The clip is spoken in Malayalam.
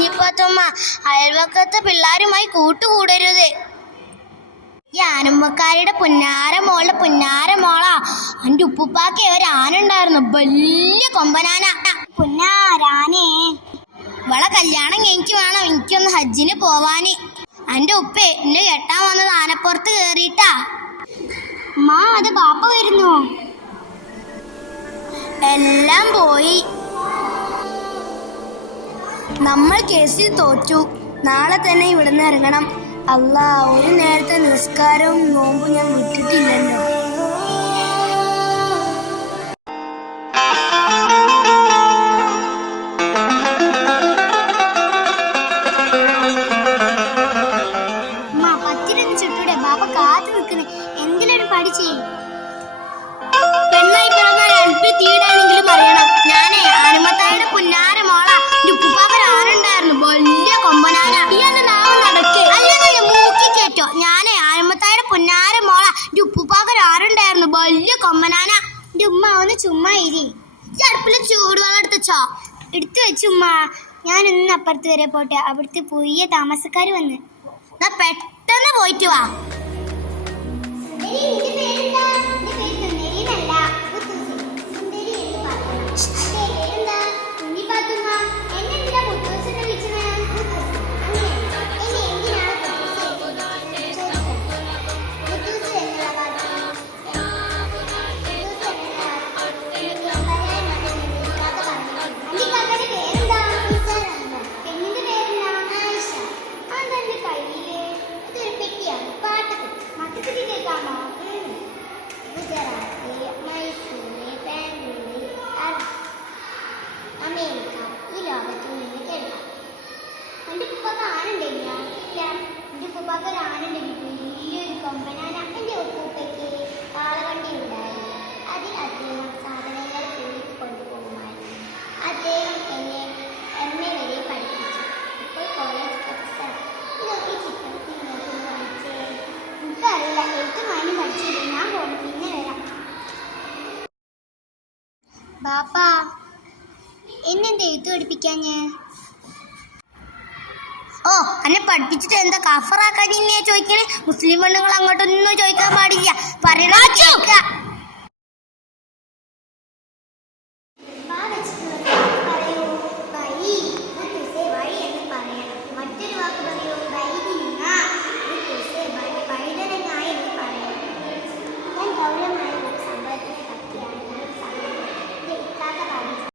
കുഞ്ഞിപ്പാത്തുമ്മ അയൽവക്കത്തെ പിള്ളേരുമായി കൂട്ടുകൂടരുത്. ഈ ആനമ്മക്കാരുടെ പുന്നാര മോളെ പുന്നാര മോളാ. എന്റെ ഉപ്പുപ്പാക്ക് ഒരു ആന ഉണ്ടായിരുന്നു. വലിയ കൊമ്പനാന. പുന്നാരാനേ. വള കല്യാണം എനിക്ക് വേണം എനിക്കൊന്ന് ഹജ്ജിന് പോവാന്. എന്റെ ഉപ്പേ എന്നെ കെട്ടാൻ വന്നത് ആനപ്പുറത്ത് കേറിയിട്ടാ. മാ അത് പാപ്പ വരുന്നു? എല്ലാം പോയി. നമ്മൾ കേസിൽ തോറ്റു. നാളെ തന്നെ ഇവിടുന്ന് ഇറങ്ങണം. അല്ല ഒരു നേരത്തെ നിസ്കാരവും നോമ്പും ഞാൻ വിട്ടിട്ടില്ലല്ലോ. ചുട്ടൂടെ. ബാപ്പ കാത്തു നിൽക്കുന്നു. എന്തിനൊരു പെണ്ണായി പുന്നാര മോള. ഉപ്പുപ്പാപ്പൻ ആരുണ്ടായിരുന്നു വലിയ കൊമ്മനാന എന്റെ ഉമ്മ ഒന്ന് ചുമ്മാ ഇരി. അടുപ്പിൽ ചൂടുവെള്ളം എടുത്തച്ചോ എടുത്തു വെച്ചുമ്മ ഞാൻ ഇന്ന് അപ്പുറത്ത് വരെ പോട്ടെ. അവിടുത്തെ പുതിയ താമസക്കാർ വന്ന്. എന്നാ പെട്ടെന്ന് പോയിട്ട് വാ. 不起来。ബാപ്പാ എന്നെന്ത് എഴുത്ത് പഠിപ്പിക്കാഞ്ഞ്? ഓ എന്നെ പഠിപ്പിച്ചിട്ട് എന്താ കഫറാക്കാൻ ഇന്നെ ചോദിക്കണേ? മുസ്ലിം പെണ്ണുങ്ങൾ അങ്ങോട്ടൊന്നും ചോദിക്കാൻ പാടില്ല. പറയണ